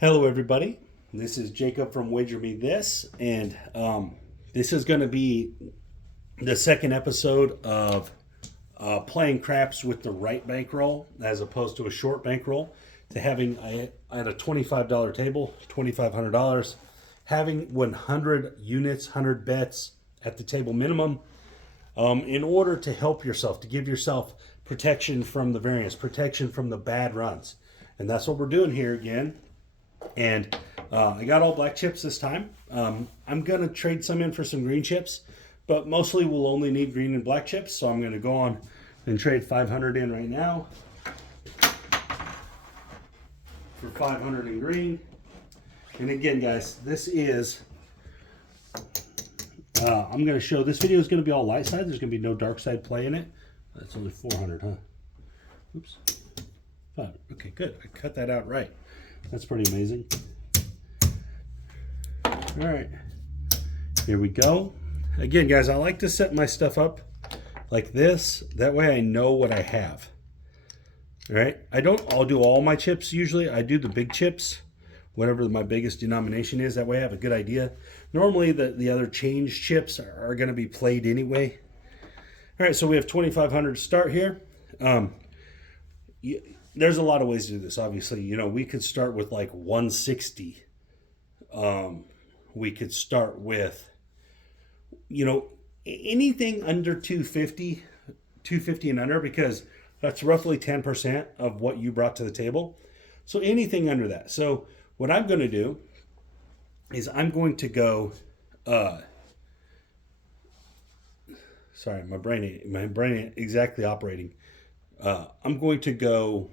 Hello, everybody. This is Jacob from Wager Me This, and this is going to be the second episode of playing craps with the right bankroll as opposed to a short bankroll. To having, I had a $25 table, $2,500, having 100 units, 100 bets at the table minimum, in order to help yourself, to give yourself protection from the variance, protection from the bad runs. And that's what we're doing here again. And I got all black chips this time. I'm going to trade some in for some green chips, but mostly we'll only need green and black chips. So I'm going to go on and trade 500 in right now for 500 in green. And again, guys, this is, I'm going to show, this video is going to be all light side. There's going to be no dark side play in it. That's only 400, huh? Oops. Oh, okay, good. I cut that out right. That's pretty amazing. All right, here we go. Again, guys, I like to set my stuff up like this. That way I know what I have. All right, I'll do all my chips usually. I do the big chips, whatever my biggest denomination is. That way I have a good idea. Normally the other change chips are going to be played anyway. All right, so we have 2,500 to start here. There's a lot of ways to do this, obviously. You know, we could start with like 160. We could start with, you know, anything under 250 and under, because that's roughly 10% of what you brought to the table. So anything under that. So what I'm going to do is I'm going to go, sorry, my brain ain't exactly operating. I'm going to go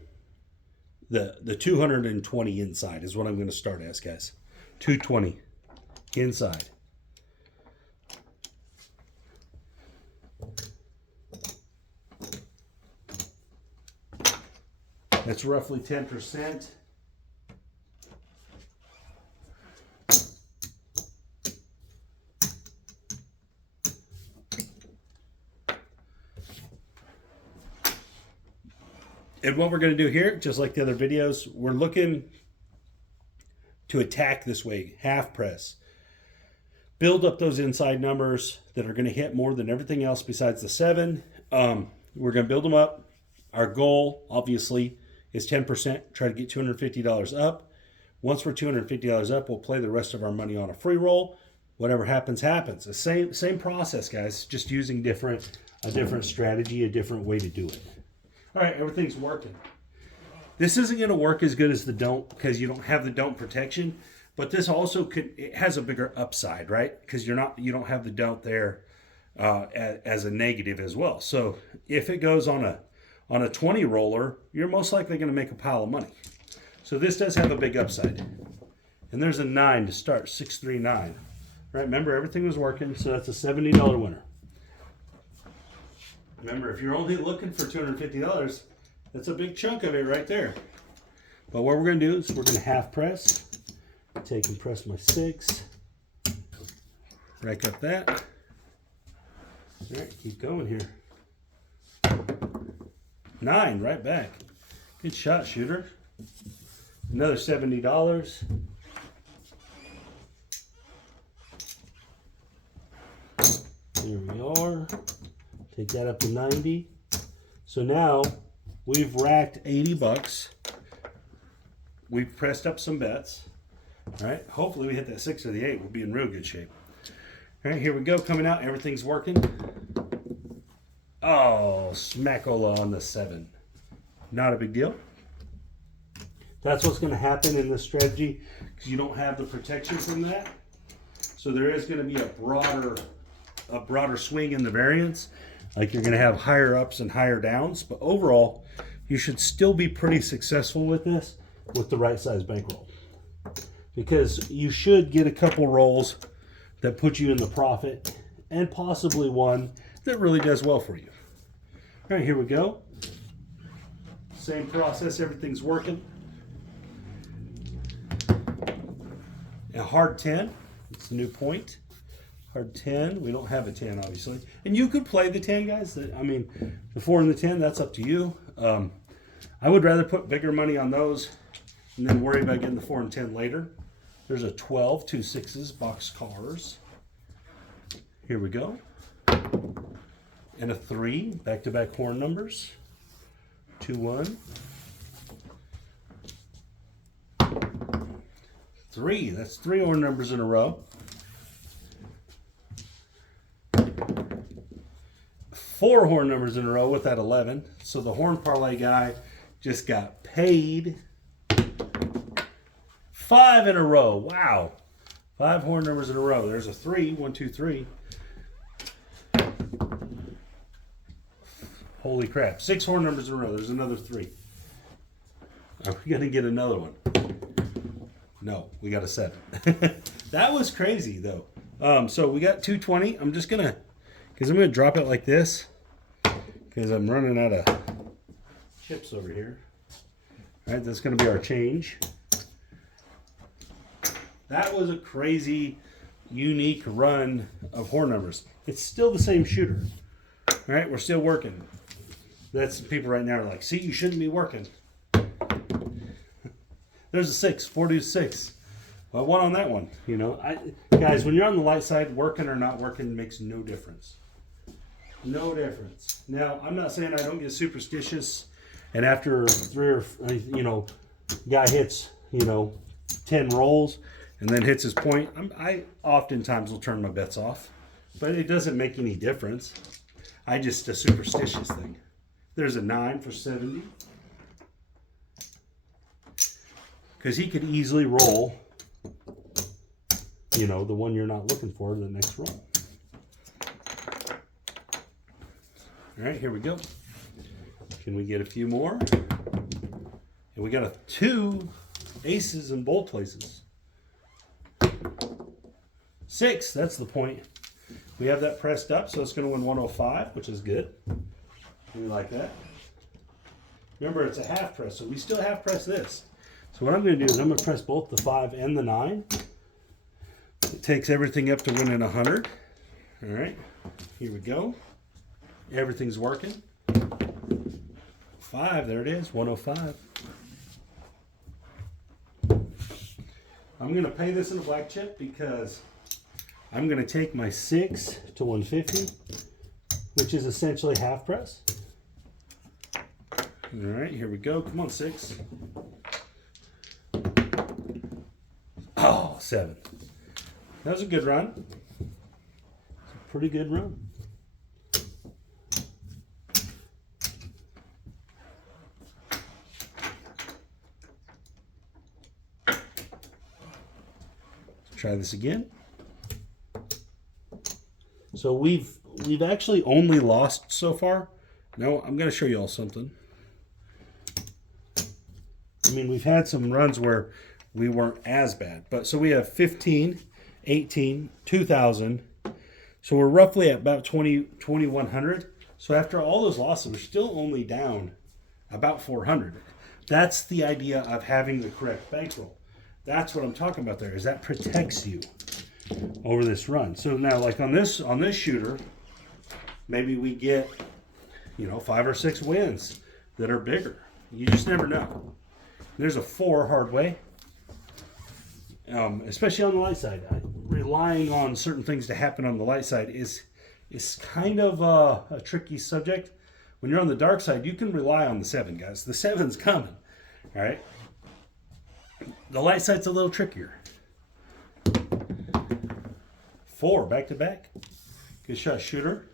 the 220 inside is what I'm going to start as, guys. 220 inside. That's roughly 10%. And what we're going to do here, just like the other videos, we're looking to attack this way, half press. Build up those inside numbers that are going to hit more than everything else besides the 7. We're going to build them up. Our goal, obviously, is 10%. Try to get $250 up. Once we're $250 up, we'll play the rest of our money on a free roll. Whatever happens, happens. The same process, guys, just using a different strategy, a different way to do it. All right, everything's working. This isn't going to work as good as the don't because you don't have the don't protection, but this also it has a bigger upside, right? Because you don't have the don't there as a negative as well. So if it goes on a 20 roller, you're most likely going to make a pile of money. So this does have a big upside. And there's a 9 to start, 639. Right? Remember, everything was working, so that's a $70 winner. Remember, if you're only looking for $250, that's a big chunk of it right there. But what we're going to do is we're going to half press. Take and press my 6. Rack up that. All right, keep going here. 9, right back. Good shot, shooter. Another $70. Here we are. Take that up to 90. So now we've racked 80 bucks. We've pressed up some bets. All right. Hopefully we hit that 6 or the 8. We'll be in real good shape. All right, here we go. Coming out. Everything's working. Oh, smackola on the 7. Not a big deal. That's what's going to happen in this strategy because you don't have the protection from that. So there is going to be a broader swing in the variance. Like you're going to have higher ups and higher downs, but overall, you should still be pretty successful with this with the right size bankroll. Because you should get a couple rolls that put you in the profit and possibly one that really does well for you. All right, here we go. Same process, everything's working. A hard 10, it's the new point. Hard 10. We don't have a 10, obviously. And you could play the 10, guys. I mean, the 4 and the 10, that's up to you. I would rather put bigger money on those and then worry about getting the 4 and 10 later. There's a 12, 2 6s, box cars. Here we go. And a 3, back-to-back horn numbers. 2 1. 3, that's 3 horn numbers in a row. 4 horn numbers in a row with that 11. So the horn parlay guy just got paid. 5 in a row. Wow. 5 horn numbers in a row. There's a 3. 1, 2, 3. Holy crap. 6 horn numbers in a row. There's another 3. Are we going to get another one? No, we got a 7. That was crazy, though. So we got 220. I'm just going to, because I'm going to drop it like this, because I'm running out of chips over here. All right, that's going to be our change. That was a crazy, unique run of horn numbers. It's still the same shooter. All right, we're still working. That's people right now are like, see, you shouldn't be working. There's a 6, 4-6. Well, I won on that one. You know, guys, when you're on the light side, working or not working makes no difference. No difference. Now, I'm not saying I don't get superstitious, and after 3 or, guy hits, 10 rolls and then hits his point, I oftentimes will turn my bets off, but it doesn't make any difference. A superstitious thing. There's a 9 for 70. Because he could easily roll, the one you're not looking for the next roll. All right, here we go. Can we get a few more? And we got 2 aces in both places. 6, that's the point. We have that pressed up, so it's going to win 105, which is good. We like that. Remember, it's a half press, so we still half press this. So what I'm going to do is I'm going to press both the 5 and the 9. It takes everything up to winning 100. All right, here we go. Everything's working. 5, there it is, 105. I'm going to pay this in a black chip because I'm going to take my 6 to 150, which is essentially half press. All right, here we go. Come on, 6. Oh, 7. That was a good run. It's a pretty good run. Let's try this again. So we've actually only lost so far. Now I'm going to show you all something. I mean, we've had some runs where we weren't as bad. But so we have 15, 18, 2,000. So we're roughly at about 2,100. So after all those losses, we're still only down about 400. That's the idea of having the correct bankroll. That's what I'm talking about there, is that protects you over this run. So now, like on this shooter, maybe we get, 5 or 6 wins that are bigger. You just never know. There's a 4 hard way. Especially on the light side, relying on certain things to happen on the light side is kind of a tricky subject. When you're on the dark side, you can rely on the 7, guys. The 7's coming, all right? The light side's a little trickier. 4, back to back. Good shot, shooter.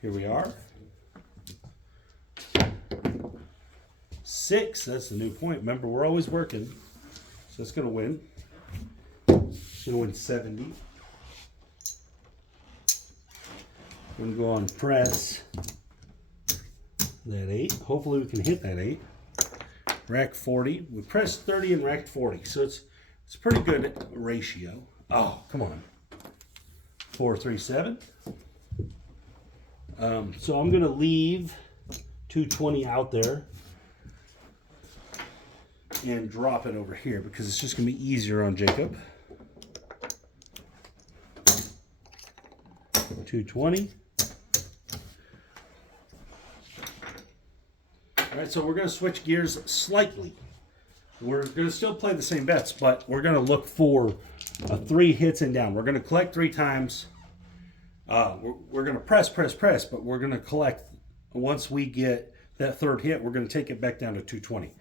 Here we are. 6, that's the new point. Remember, we're always working. So it's going to win. It's going to win 70. We're going to go on press that 8. Hopefully we can hit that 8. Rack 40. We pressed 30 and racked 40. So it's a pretty good ratio. Oh, come on. 4, 3, 7. So I'm going to leave 220 out there and drop it over here because it's just going to be easier on Jacob. 220. All right, so we're going to switch gears slightly. We're going to still play the same bets, but we're going to look for 3 hits and down. We're going to collect 3 times. We're going to press, but we're going to collect. Once we get that third hit, we're going to take it back down to 220.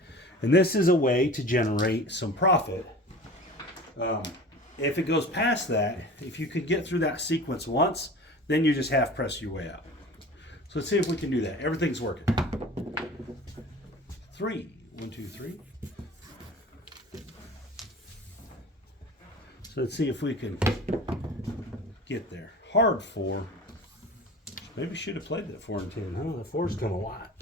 And this is a way to generate some profit. If it goes past that, if you could get through that sequence once, then you just half press your way out. So let's see if we can do that. Everything's working. 3, 1, 2, 3. So let's see if we can get there. Hard 4. Maybe should have played that 4 and 10. Huh? The 4's come a lot.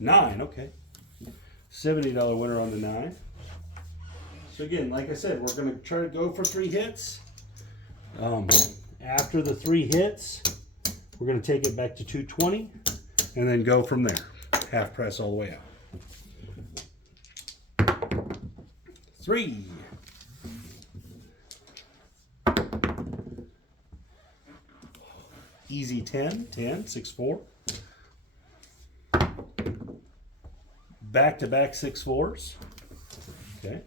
9, okay. $70 winner on the 9. So again, like I said, we're going to try to go for 3 hits. After the 3 hits, we're going to take it back to 220 and then go from there. Half press all the way out. 3. Easy 10, 6, 4. Back-to-back 6 4s. Okay.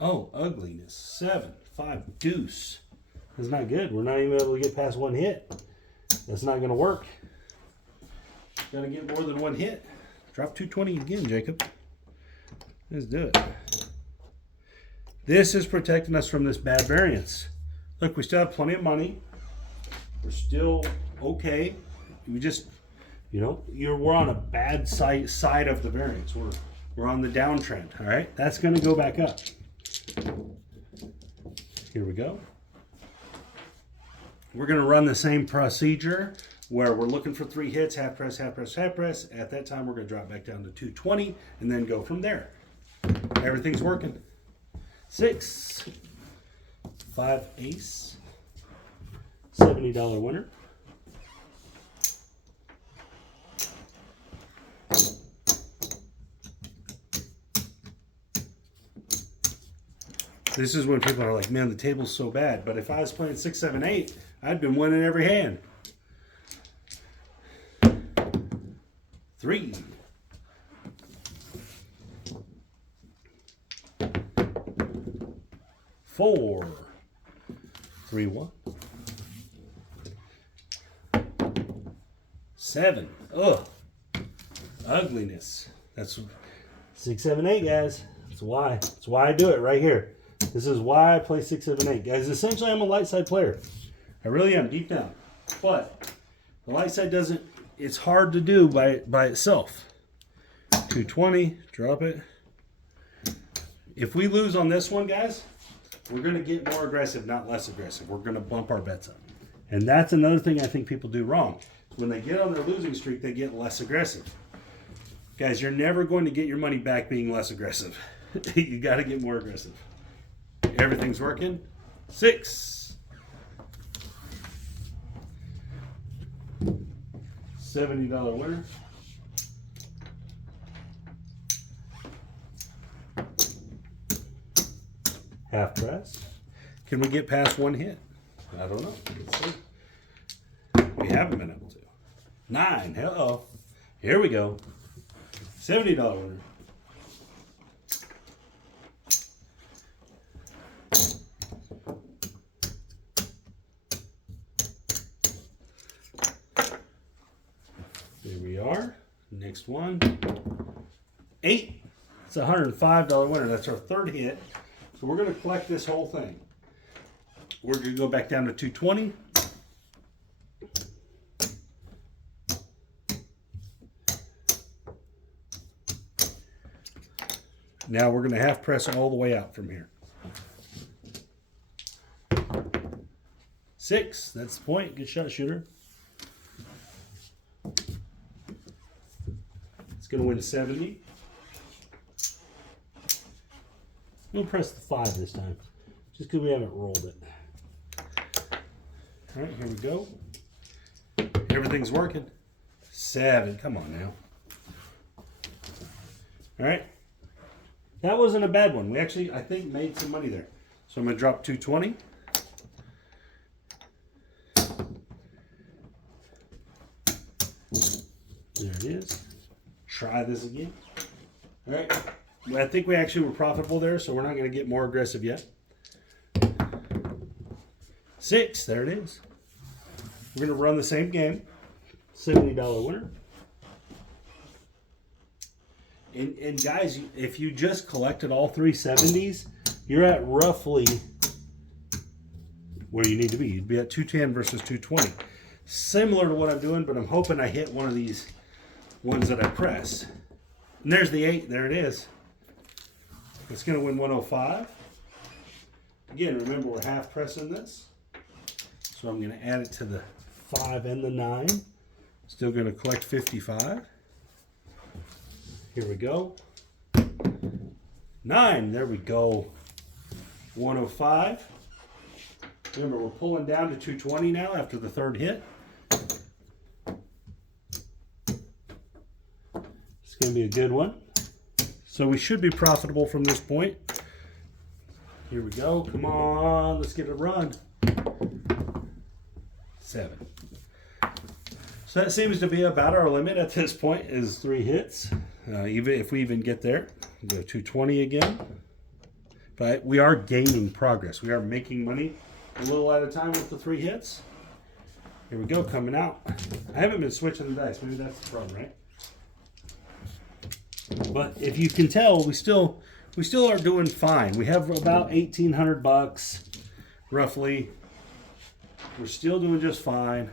Oh, ugliness. 7, 5, deuce. That's not good. We're not even able to get past 1 hit. That's not going to work. Got to get more than 1 hit. Drop 220 again, Jacob. Let's do it. This is protecting us from this bad variance. Look, we still have plenty of money. We're still okay. We just, you know, we're on a bad side of the variance. We're on the downtrend. All right, that's going to go back up. Here we go. We're going to run the same procedure where we're looking for 3 hits, half press, half press, half press. At that time, we're going to drop back down to 220 and then go from there. Everything's working. 6, 5, ace, $70 winner. This is when people are like, man, the table's so bad. But if I was playing 6, 7, 8, I'd been winning every hand. 3. 4. 3, 1. 7. Ugh. Ugliness. That's 6, 7, 8, guys. That's why. That's why I do it right here. This is why I play 6, 7, 8. Guys, essentially I'm a light side player. I really am, deep down. But the light side doesn't, it's hard to do by itself. 220, drop it. If we lose on this one, guys, we're going to get more aggressive, not less aggressive. We're going to bump our bets up. And that's another thing I think people do wrong. When they get on their losing streak, they get less aggressive. Guys, you're never going to get your money back being less aggressive. You got to get more aggressive. Everything's working. 6. $70 winner. Half press. Can we get past 1 hit? I don't know. Let's see. We haven't been able to. 9. Hello. Here we go. $70 winner. Here we are. Next one. 8. It's a $105 winner. That's our 3rd hit. So we're going to collect this whole thing. We're going to go back down to 220. Now we're going to half press all the way out from here. 6. That's the point. Good shot, shooter. It's going to win 70. We'll press the 5 this time, just because we haven't rolled it. All right, here we go. Everything's working. 7. Come on now. All right. That wasn't a bad one. We actually, I think, made some money there. So I'm going to drop 220. it is. Try this again. All right. Well, I think we actually were profitable there, so we're not going to get more aggressive yet. 6, there it is. We're going to run the same game. $70 winner. And guys, if you just collected all 3 70s, you're at roughly where you need to be. You'd be at 210 versus 220. Similar to what I'm doing, but I'm hoping I hit one of these ones that I press. And there's the 8. There it is. It's going to win 105. Again, remember we're half pressing this. So I'm going to add it to the 5 and the 9. Still going to collect 55. Here we go. 9. There we go. 105. Remember, we're pulling down to 220 now after the 3rd hit. It's going to be a good one. So we should be profitable from this point. Here we go. Come on. Let's get a run. 7. So that seems to be about our limit at this point is 3 hits. Even if we even get there. Go 220 again. But we are gaining progress. We are making money a little at a time with the 3 hits. Here we go, coming out. I haven't been switching the dice. Maybe that's the problem, right? But if you can tell, we still are doing fine. We have about $1,800 roughly. We're still doing just fine.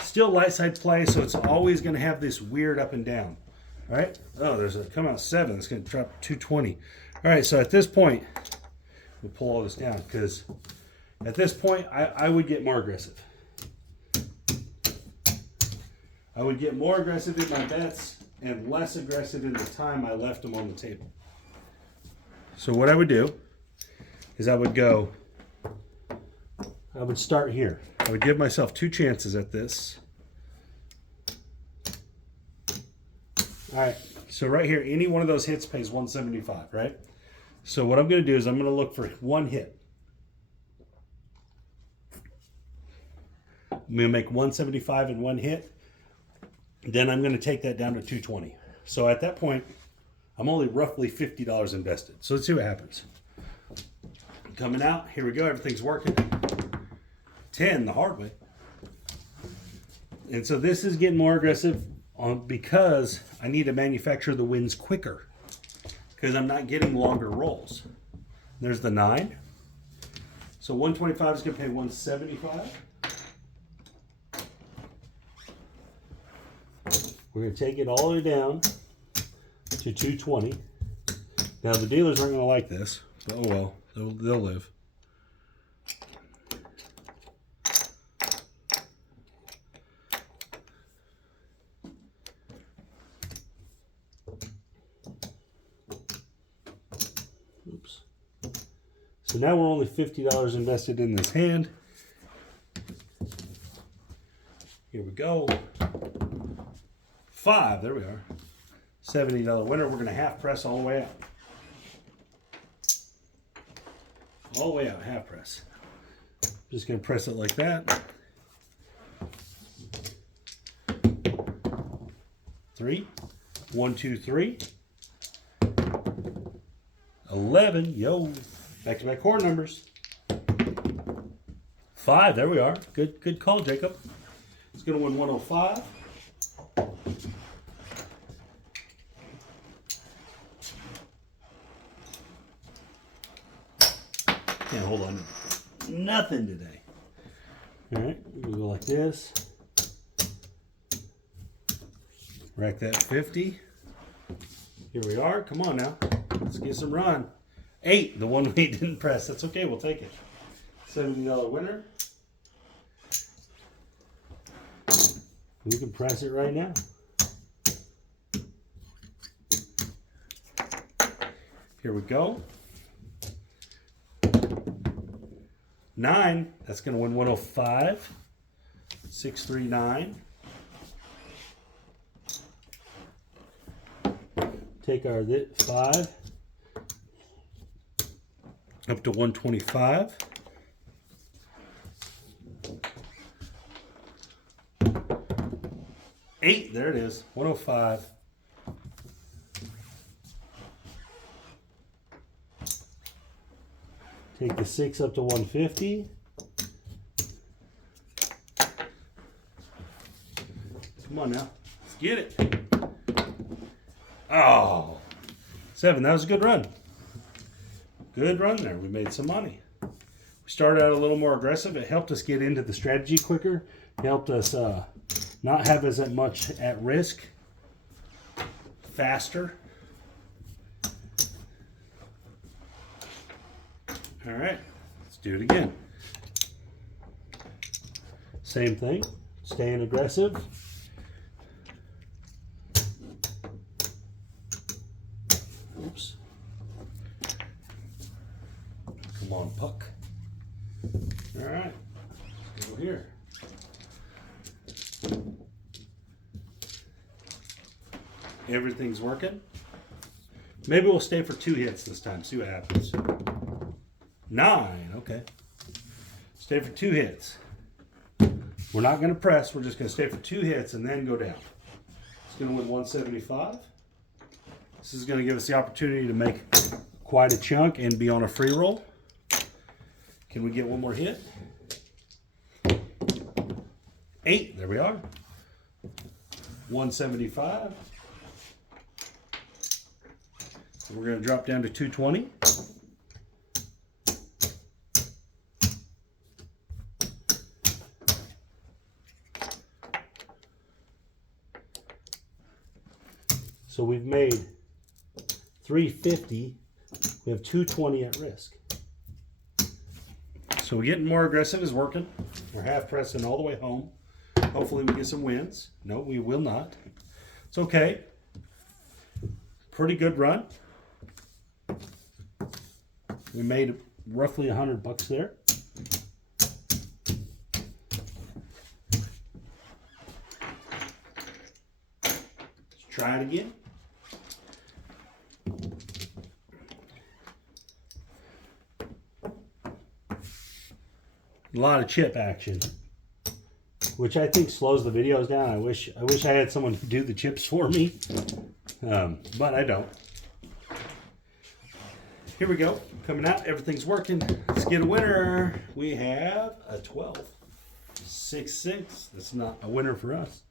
Still light side play, so it's always going to have this weird up and down. All right? Oh, there's a come out 7. It's going to drop 220. All right, so at this point, we'll pull all this down because at this point, I would get more aggressive. I would get more aggressive in my bets and less aggressive in the time I left them on the table. So what I would do is I would start here. I would give myself 2 chances at this. All right, so right here, any one of those hits pays 175, right? So what I'm going to do is I'm going to look for 1 hit. I'm going to make 175 in 1 hit. Then I'm going to take that down to 220. So at that point, I'm only roughly $50 invested. So let's see what happens. Coming out, here we go. Everything's working. 10 the hard way. And so this is getting more aggressive because I need to manufacture the wins quicker because I'm not getting longer rolls. There's the 9. So 125 is going to pay 175. We're going to take it all the way down to 220. Now the dealers aren't going to like this, but oh well, they'll live. Oops. So now we're only $50 invested in this hand. Here we go. 5, there we are. $70 winner. We're going to half press all the way out. All the way out, half press. Just going to press it like that. 3. 1, 2, 3. 11. Yo. Back to my core numbers. 5. There we are. Good call, Jacob. It's going to win 105. Can't hold on to nothing today. All right, we'll go like this. Rack that 50. Here we are. Come on now. Let's get some run. 8, the one we didn't press. That's okay. We'll take it. $70 winner. We can press it right now. Here we go. 9, that's going to win 105. 639. Take our 5 up to 125. 8, there it is, 105. Take the 6 up to 150. Come on now, let's get it. Oh, 7, that was a good run. Good run there, we made some money. We started out a little more aggressive. It helped us get into the strategy quicker. It helped us not have as much at risk faster. All right, let's do it again. Same thing, staying aggressive. Oops. Come on, puck. All right, let's go here. Everything's working. Maybe we'll stay for 2 hits this time, see what happens. 9, okay. Stay for 2 hits. We're not going to press, we're just going to stay for 2 hits and then go down. It's going to win 175. This is going to give us the opportunity to make quite a chunk and be on a free roll. Can we get one more hit? 8, there we are. 175. So we're going to drop down to 220. So we've made 350. We have 220 at risk. So we're getting more aggressive is working. We're half pressing all the way home. Hopefully we get some wins. No, we will not. It's okay. Pretty good run. We made roughly $100 there. Let's try it again. A lot of chip action, which I think slows the videos down. I wish I had someone do the chips for me, but I don't. Here we go, coming out, everything's working. Let's get a winner. We have a 12. 6-6. That's not a winner for us.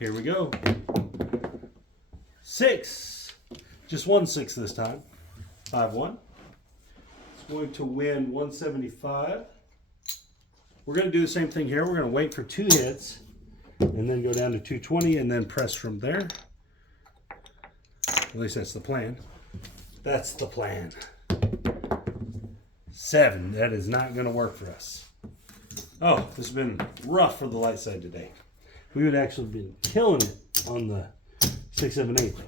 Here we go. 6. Just 1 6 this time. 5-1. It's going to win 175. We're going to do the same thing here. We're going to wait for 2 hits and then go down to 220 and then press from there. At least that's the plan. That's the plan. 7. That is not going to work for us. Oh, this has been rough for the light side today. We would actually been killing it on the 6, 7, 8 though.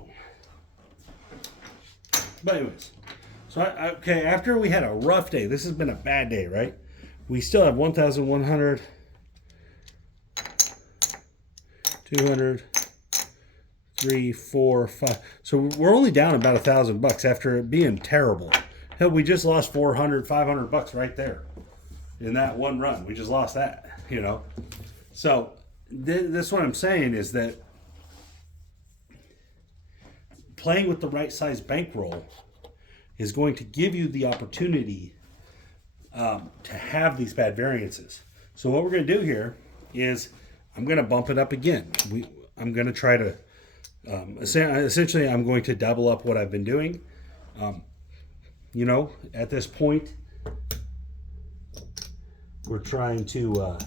But anyways, so okay, after we had a rough day, this has been a bad day, right? We still have 1,100, 200, 3, 4, 5. So we're only down about $1,000 after it being terrible. Hell, we just lost 400, 500 bucks right there in that one run. We just lost that, you know. So that's what I'm saying is that playing with the right size bankroll is going to give you the opportunity to have these bad variances. So what we're going to do here is I'm going to bump it up again. I'm going to try to essentially I'm going to double up what I've been doing. You know, at this point we're trying to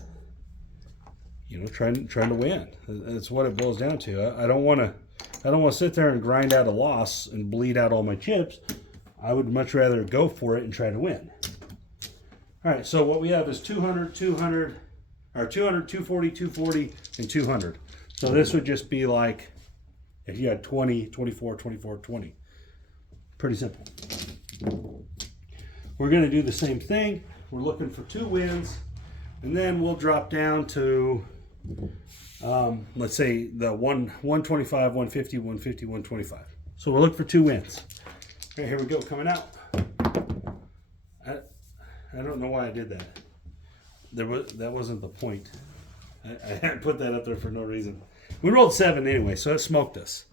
you know, trying to win. That's what it boils down to. I don't want to sit there and grind out a loss and bleed out all my chips. I would much rather go for it and try to win. All right, so what we have is 200, 200, or 200, 240, 240, and 200. So this would just be like if you had 20, 24, 24, 20. Pretty simple. We're going to do the same thing. We're looking for 2 wins, and then we'll drop down to, let's say, the 125, 150, 150, 125. So we'll look for 2 wins. Okay, here we go, coming out. I don't know why I did that. That wasn't the point. I put that up there for no reason. We rolled 7 anyway, so it smoked us.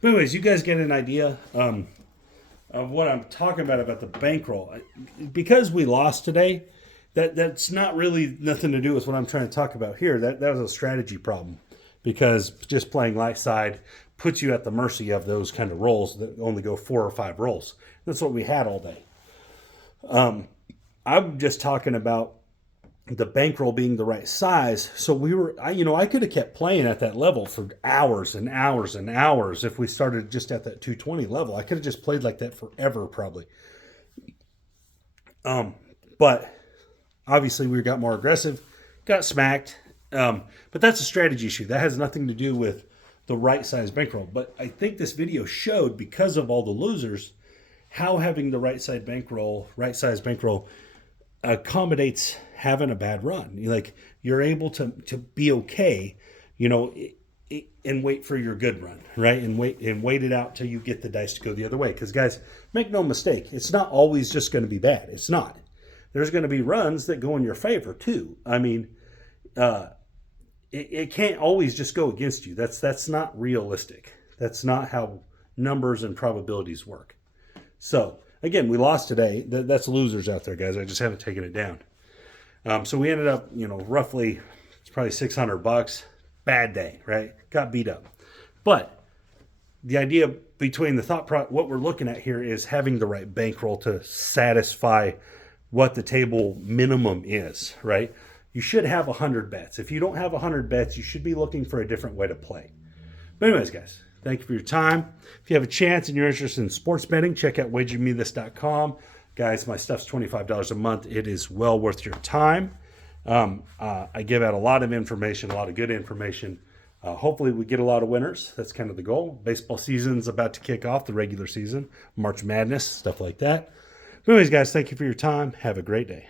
But anyways, you guys get an idea of what I'm talking about the bankroll. Because we lost today, that's not really nothing to do with what I'm trying to talk about here. That was a strategy problem, because just playing light side puts you at the mercy of those kind of rolls that only go 4 or 5 rolls. That's what we had all day. I'm just talking about the bankroll being the right size. So I could have kept playing at that level for hours and hours and hours. If we started just at that 220 level, I could have just played like that forever probably. But obviously we got more aggressive, got smacked. But that's a strategy issue. That has nothing to do with the right size bankroll. But I think this video showed, because of all the losers, how having the right size bankroll accommodates having a bad run. You're able to be okay, and wait for your good run, right? And wait it out till you get the dice to go the other way. Because guys, make no mistake, it's not always just going to be bad. It's not. There's going to be runs that go in your favor too. I mean, it can't always just go against you. That's not realistic. That's not how numbers and probabilities work. So again, we lost today. That's losers out there, guys. I just haven't taken it down. So we ended up, roughly, it's probably $600. Bad day, right? Got beat up. But the idea between what we're looking at here is having the right bankroll to satisfy what the table minimum is, right? You should have 100 bets. If you don't have 100 bets, you should be looking for a different way to play. But anyways, guys, thank you for your time. If you have a chance and you're interested in sports betting, check out wagermethis.com. Guys, my stuff's $25 a month. It is well worth your time. I give out a lot of information, a lot of good information. Hopefully we get a lot of winners. That's kind of the goal. Baseball season's about to kick off, the regular season, March Madness, stuff like that. But anyways, guys, thank you for your time. Have a great day.